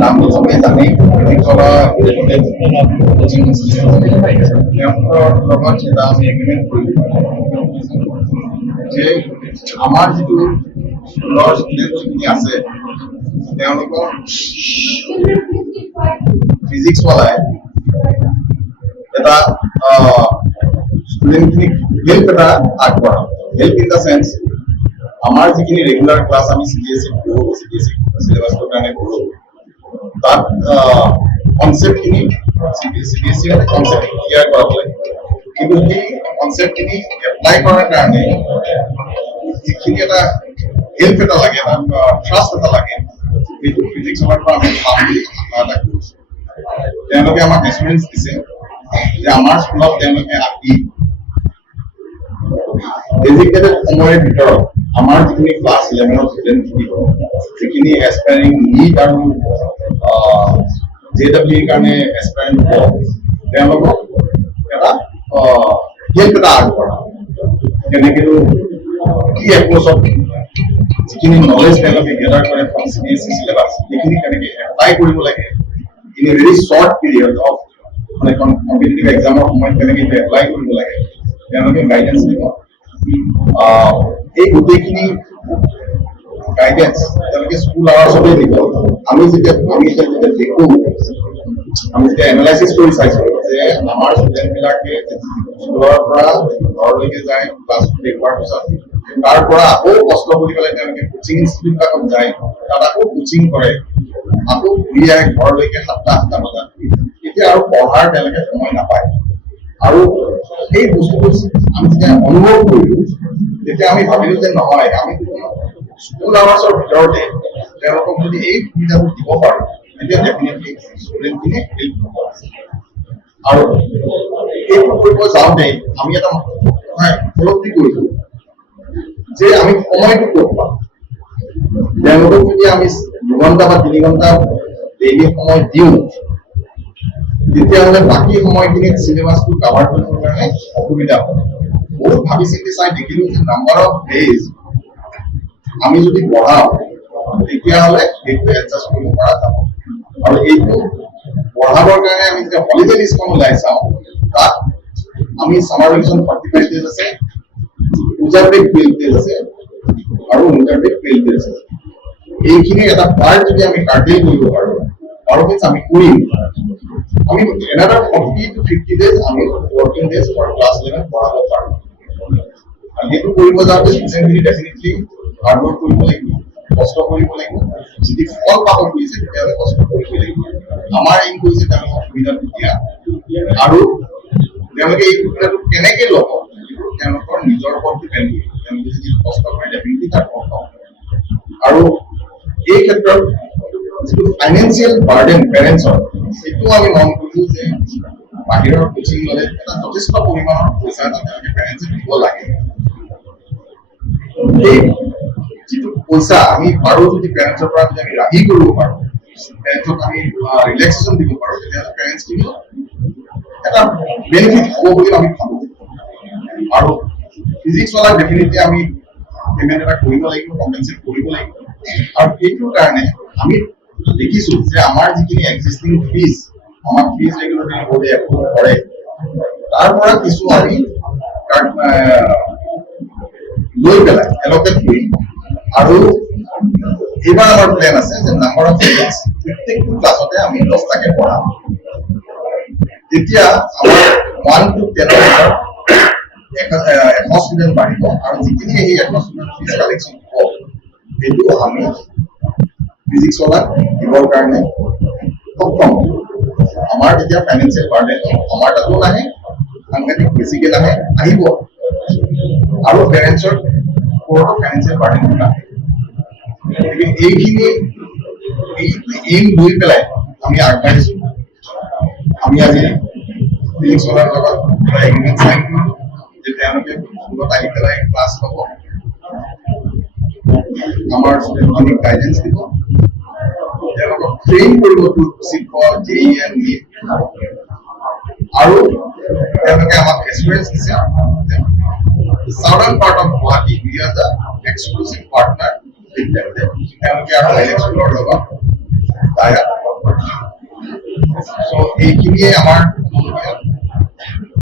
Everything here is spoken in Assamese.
নামটো চবেই জানেই কোচিং তেওঁলোকৰ লগত এটা আমি এগ্ৰিমেণ্ট কৰিলোঁ যে আমাৰ যিটো স্কুলৰ ষ্টুডেণ্ট যিখিনি আছে তেওঁলোকৰ ফিজিক্সৱালাই এটা ষ্টুডেণ্টখিনিক হেল্প এটা আগবঢ়াওঁ। হেল্প ইন দ্য চেন্স আমাৰ যিখিনি ৰেগুলাৰ ক্লাছ আমি CBSE পঢ়োঁ, CBSE চিলেবাছটোৰ কাৰণে পঢ়োঁ, তাত কনচেপ্টখিনি CBSE কনচেপ্ট ক্লিয়াৰ কৰাব লাগে। কিন্তু সেই কনচেপ্টখিনি এপ্লাই কৰাৰ কাৰণে যিখিনি এটা হেল্প এটা লাগে, এটা ট্ৰাষ্ট এটা লাগে, সেইটো ফিজিক্সৰ পৰা আমি পাম বুলি আশা এটা কৰিছোঁ। তেওঁলোকে আমাক এছুৰেঞ্চ দিছে যে আমাৰ স্কুলত তেওঁলোকে আহি ডেজিগনেটেড সময়ৰ ভিতৰত আমাৰ যিখিনি ক্লাছ 11ৰ ষ্টুডেণ্ট থাকিব, যিখিনি এছপাইৰিং নিট আৰু JEE কাৰণে এছপাইৰিং হ'ব, তেওঁলোকক এটা হেল্প এটা আগবঢ়াওঁ। কেনেকৈনো কি এপ্ৰ'চত যিখিনি নলেজ তেওঁলোকে গেডাৰ কৰে ফ্ৰম CBSE চিলেবাছ, সেইখিনি কেনেকৈ এপ্লাই কৰিব লাগে in a very short period of মানে কম্পিটিটিভ এক্সামৰ সময়ত কেনেকৈ এপ্লাই কৰিব লাগে তেওঁলোকে গাইডেঞ্চ দিব। এই গোটেইখিনি গাইডেঞ্চ তেওঁলোকে স্কুল আৱাৰ্ছতে দিব। আমি যেতিয়া দেখো, আমি যেতিয়া এনালাইচিছ কৰি চাইছো যে আমাৰ ষ্টুডেণ্টবিলাকে স্কুলৰ পৰা ঘৰলৈকে যায়, ক্লাছটো দেখুৱাৰ পিছত তাৰ পৰা আকৌ কষ্ট কৰি পেলাই তেওঁলোকে কোচিং ইনষ্টিটিউটবিলাকত যায়, তাত আকৌ কোচিং কৰে, আকৌ ঘূৰি আহে ঘৰলৈকে 7টা বজাত। এতিয়া আৰু পঢ়াৰ তেওঁলোকে সময় নাপায়। আৰু সেই বস্তুটো আমি যেতিয়া অনুভৱ কৰিলোঁ, তেতিয়া আমি ভাবিলোঁ যে নহয়, আমি স্কুল আৱাৰ্ছৰ ভিতৰতে তেওঁলোকক যদি এই সুবিধাবোৰ দিব পাৰোঁ, তেতিয়া ডেফিনেটলি ষ্টুডেণ্টখিনিয়ে হেল্প হ'ব। আৰু এইটো কৰিব যাওঁতে আমি এটা উপলব্ধি কৰিলোঁ যে আমি সময়টো ক'ত পাম। তেওঁলোকক যদি আমি 2 ঘণ্টা বা 3 ঘণ্টা ডেইলি সময় দিওঁ, তেতিয়াহ'লে বাকী সময়খিনিত চিলেবাছটো কাভাৰ কৰিবৰ কাৰণে অসুবিধা হয়। বহুত ভাবি চিন্তি চাই দেখিলোঁ যে নাম্বাৰ অফ ডেইজ আমি যদি পঢ়াওঁ, তেতিয়াহ'লে সেইটো এডজাষ্ট কৰিব পৰা যাব। আৰু এইটো পঢ়াবৰ কাৰণে আমি যেতিয়া হলিডে লিষ্টখন ওলাই চাওঁ, তাত আমি ছামাৰ ভেকেশ্যন 45 ডেজ আছে, পূজা ব্ৰেক 12 ডেজ আছে আৰু উইণ্টাৰ ব্ৰেক 12 ডেজ আছে। এইখিনি এটা পাৰ্ট যদি আমি কাৰ্টেল কৰিব পাৰোঁ, আৰু আমি কৰিম, আমি another 40 to 50 days আমি working days for class 11 পঢ়াব পাৰোঁ। আৰু সেইটো কৰিব যাওঁতে ষ্টুডেণ্টখিনি ডেফিনেটলি হাৰ্ড ৱৰ্ক কৰিব লাগিব, কষ্ট কৰিব লাগিব। যদি ফল পাব খুজিছে তেতিয়াহ'লে কষ্ট কৰিব লাগিব। আমাৰ এইম কৰিছে তেওঁলোকক সুবিধাটো দিয়া, আৰু তেওঁলোকে এই সুবিধাটো কেনেকৈ ল'ব তেওঁলোকৰ নিজৰ ওপৰত ডিপেণ্ড কৰিব। তেওঁলোকে যদি কষ্ট কৰে ডেফিনেটলি তাৰ ফল পাব। আৰু এই ক্ষেত্ৰত যিটো ফাইনেন্সিয়েল বাৰ্ডেন পেৰেণ্টছৰ, সেইটো আমি মন কৰিছোঁ যে বাহিৰৰ কোচিং ল'লে এটা যথেষ্ট পৰিমাণৰ পইচা এটা তেওঁলোকে পেৰেণ্টছে দিব লাগে। সেই যিটো পইচা আমি পাৰোঁ যদি পেৰেণ্টছৰ পৰা যদি আমি ৰাহি কৰিব পাৰোঁ, পেৰেণ্টছক আমি ৰিলেক্সেশ্যন দিব পাৰোঁ, তেতিয়াহ'লে পেৰেণ্টছখিনিও এটা বেনিফিট হ'ব বুলি আমি ভাবোঁ। আৰু ফিজিক্সৱালা ডেফিনেটলি আমি পেমেণ্ট এটা কৰিব লাগিব, কম্পেনচেট কৰিব লাগিব। আৰু সেইটোৰ কাৰণে আমি দেখিছোঁ যে আমাৰ যিখিনি এক্সিষ্টিং ফিজ, আমাৰ ফিজ ৰেগুলেটৰী বৰ্ডে এপ্ৰুভ কৰে, তাৰ পৰা কিছু আমি লৈ পেলাই এলকেট কৰি, আৰু এইবাৰ আমাৰ প্লেন আছে যে নাম্বাৰ অফ ফিজিক্স প্ৰত্যেকটো ক্লাছতে আমি 10টাকৈ পঢ়াম। তেতিয়া আমাৰ 1 to 10 100 ষ্টুডেণ্ট বাঢ়িব, আৰু যিখিনি সেই 100 ষ্টুডেণ্ট ফিজ কালেকশ্যন হ'ব, সেইটো আমি ফিজিক্সৱালাক দিবৰ কাৰণে সক্ষম। আমাৰ তেতিয়া ফাইনেন্সিয়েল বাৰ্ডেন আমাৰ তাতো নাহে, সাংঘাতিক বেছিকৈ নাহে, আহিব, আৰু পেৰেণ্টছৰ ওপৰতো ফাইনেন্সিয়েল বাৰ্ডেনটো নাহে। গতিকে এইখিনি এইম লৈ পেলাই আমি আগবাঢ়িছোঁ। আমি আজি ফিজিক্সৱালাৰ লগত এটা এগ্ৰিমেণ্ট চাইন কৰিলোঁ যে তেওঁলোকে স্কুলত আহি পেলাই ক্লাছ ল'ব, আমাৰ ষ্টুডেণ্টখিনিক গাইডেঞ্চ দিব, তেওঁলোকক ট্ৰেইন কৰিব to sit for JEE and NEET, আৰু তেওঁলোকে আমাক এছুৰেঞ্চ দিছে southern part of Guwahati we are the exclusive partner with them. তেওঁলোকে আৰু বেলেগ স্কুলৰ লগত চ' এইখিনিয়ে আমাৰ